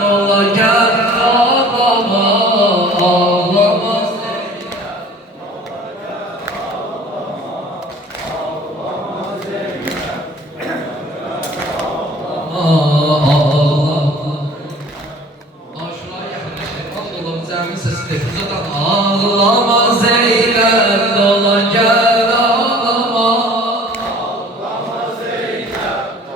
Dola gel ağlama, ağlama ağlama Zeynep, dola gel ağlama. Ağlama Zeynep,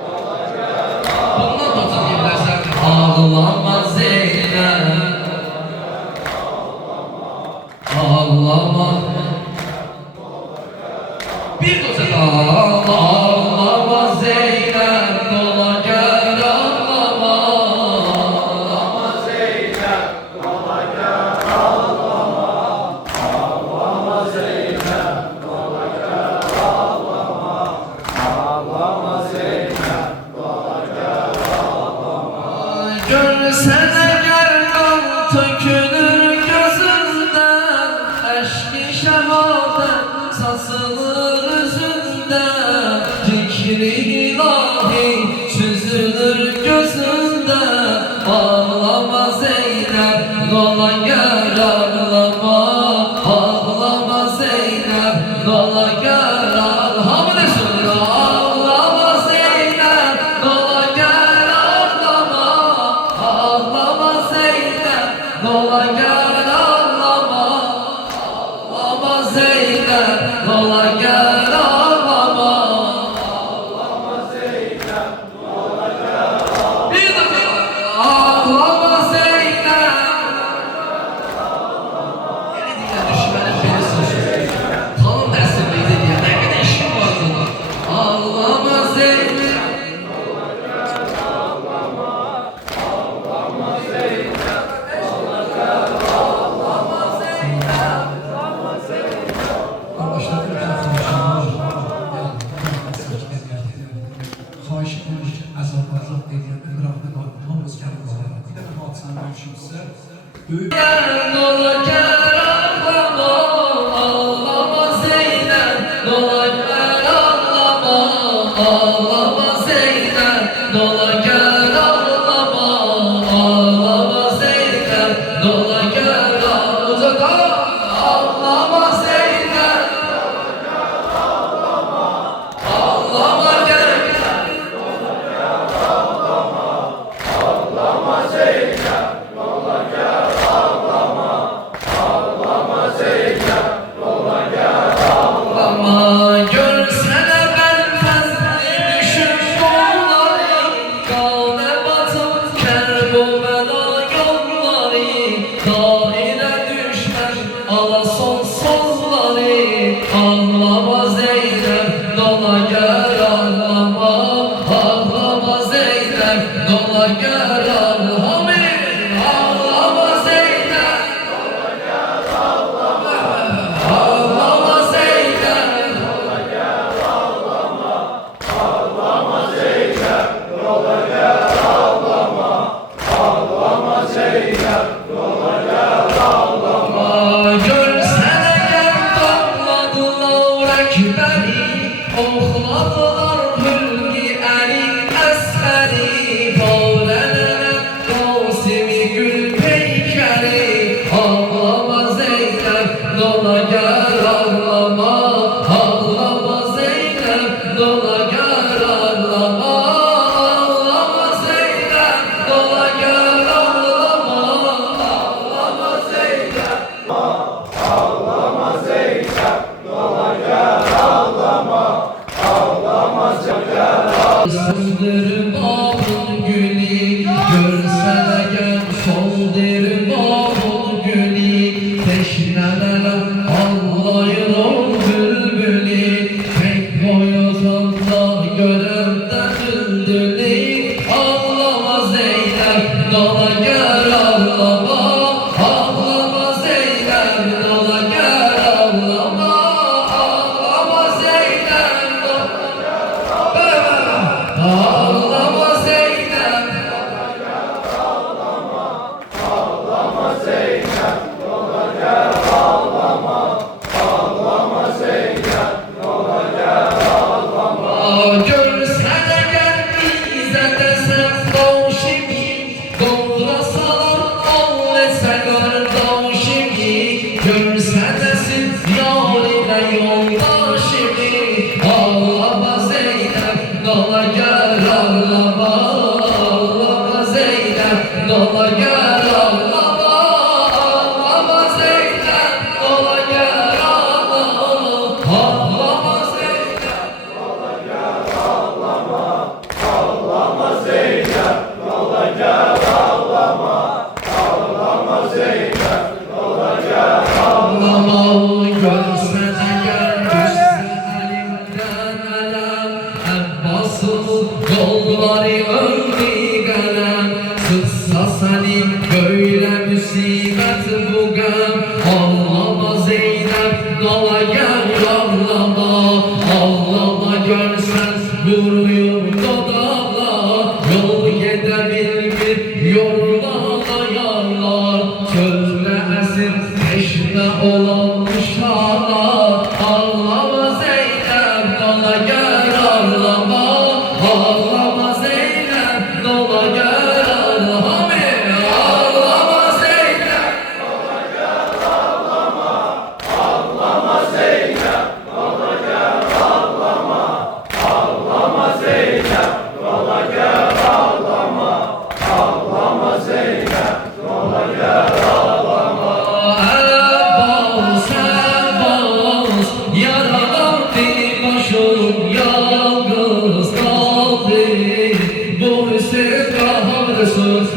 dola gel ağlama. Bundan da tanıyabilirsen ağlama Zeynep, ağlama. Bir doza ağlama Zeynep, dola gel ağlama. Ağlama Zeynep, dola gel ağlama. Ağlama Zeynep, dola gel ağlama. Ağlama Zeynep, dola gel ağlama. Görsene gerdan tökülür gözünden, eşki şehadet saçılır yüzünden, fikri ilahi çözülür gözünden. Ağlama Zeynep, dola gel ağlama. Ağlama Zeynep, dola gel ağlama. Ağlama Zeynep, dola gel ağlama. Ağlama Zeynep, dola gel ağlama. Ağlama Zeynep, dola gel ağlama. Ağlama Zeynep, dola gel ağlama. Bir dakika. Ağlama Zeynep. Yeni diye düşmenin beni suçluyor. Kalın dersindeydi diye ne kadar işim var sana. Ağlama Zeynep. Ağlama Zeynep. Xahiş edilir ki, əzab edir, ümraqda qalıb, hamımız gəlib qalıb. Bir də bu hadisənin ölçüsü böyük. Dola gel ağlama, ağlama Zeynep, dola gel ağlama. Ağlama Zeynep, dola gel ağlama. Ağlama Zeynep, dola gel ağlama. Ağlama Zeynep, ağlama gel. Ama görsene ben fazla düşüp yolları, kâne batıp Kerbela yolları, daire düşmez ala son sonları. Ağlama Zeynep, dola gel ağlama. Ağlama Zeynep, dola gel ağlama. Ağlama Zeynep, ağlama Zeynep. Görsene gel damladılar ekberi, oxladılar hülki əli əsəri, parələnən qasimi gül peykəri. Ağlama Zeynep, dola gel ağlama. Ağlama Zeynep, dola gel ağlama. Ağlama Zeynep, dola gel ağlama. Ağlama Zeynep. Soldur bağın gülü, görsene gel soldur bağın gülü. Teşnelerem ağlayır o bülbülü, tek boyozunda görevden düldülü. Ağlama Zeynep, dola gel ağlama. Ağlama Zeynep, dola gel ağlama. Ağlama Zeynep, ağlama Zeynep. Görsene gel bize desem doğuşimi, senin böyle musibet bu gam. Ağlama Zeynep dola gel ağlama. Ağlama görsen vuruyor dodala. Yol gidebilgir yorulana yarlar. Sözle esir teşne olanmış hala. Ağlama Zeynep dola gel ağlama. Ağlama Zeynep dola gel ağlama. Ağlama Zeynep dola gel ağlama. Ağlama Zeynep dola gel ağlama. Ağlama Zeynep dola gel ağlama. Ağlama Zeynep dola gel ağlama. Abbas, Abbas, yaralandı başım yalnız kaldı. Bu hüsret kahrısız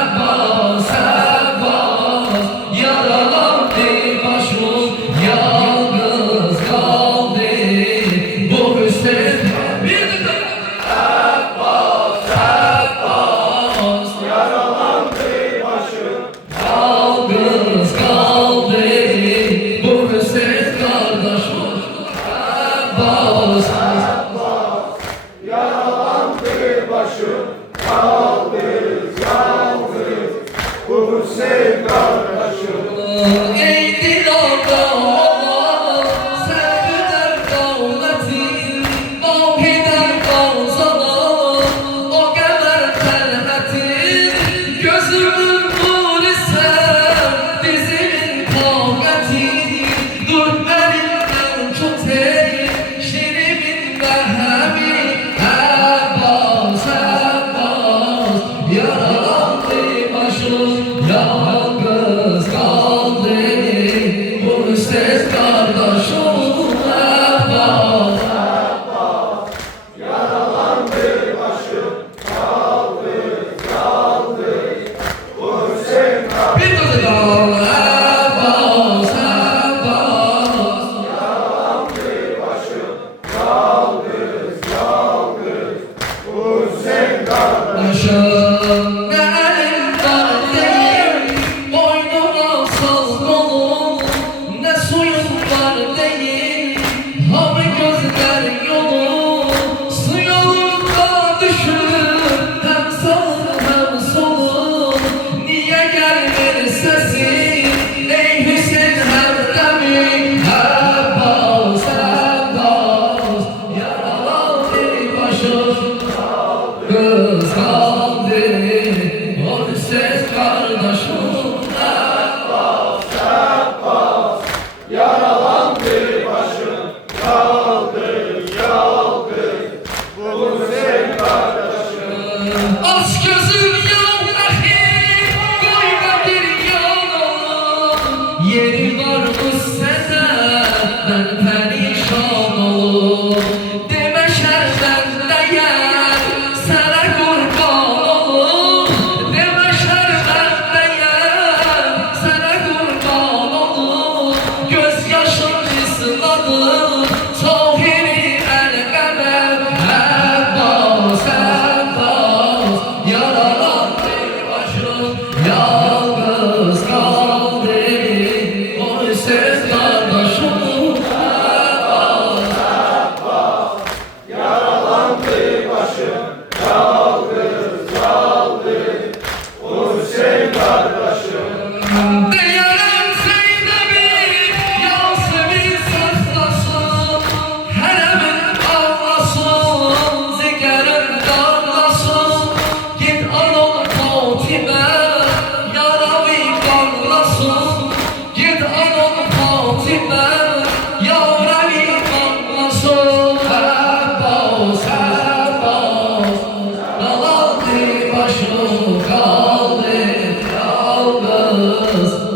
Abbas, Abbas, yaralandı başım yalnız kaldı. Bu hüsret bir de Abbas, Abbas, yaralandı başım yalnız kaldı. Bu hüsret kardeşim Abbas, Yaralandı başım, yalnız, yalnız, bu Hüseyin kardeşim. ey dilada Allah, sen güder davletin, vahiden kavzalar, o kadar terhetin, gözümün nuru sen, dizimin kavgatin, dur elimden tut ey, şirimin merhemi, Abbas, Abbas, yaralandı başım, yalnız kaldı. Bu hüsret kardeşim Abbas. Yaralandı başım, yalnız, yalnız, bu Hüseyin kardeşim. Bir kızı da Abbas, Abbas. Yaralandı başım, yalnız, yalnız, bu Hüseyin kardeşim. Başım ne elimden değil, boynuna sal kolum, ne suyum var değil, hamı gözler yolum, su yolunda düşür, hem sağım hem solum, niye gelmedi sesin, ey Hüseyin hem demin, Abbas, Abbas, yaralandı başım, kız kaldı, o ses kardeşim Abbas. Yaralandı başım, yalnız, yalnız, bu Hüseyin kardeşim. Aç gözüm yav ahi, koyma bir yana. Yeri var mı sene, ben perişan olur. Deme şerden değer, sana kurban olur. Deme şerden değer, sana kurban olur. Gözyaşım ısladı, Tahir'i el-Kamer. Abbas, Abbas, yaralandı başım, yalnız kaldı. O ses kardeşim Abbas. Yaralandı başım, yalnız, yalnız, bu Hüseyin kardeşim. Değerem Zeynep'i, Yasemin saklasın, heremin ağlasın, zigerim darlasın. Git anam Fatime, yaravi darlasın. Git anam Fatime, yaravi darlasın. Abbas, Abbas, yaralandı başım kaldı yalnız.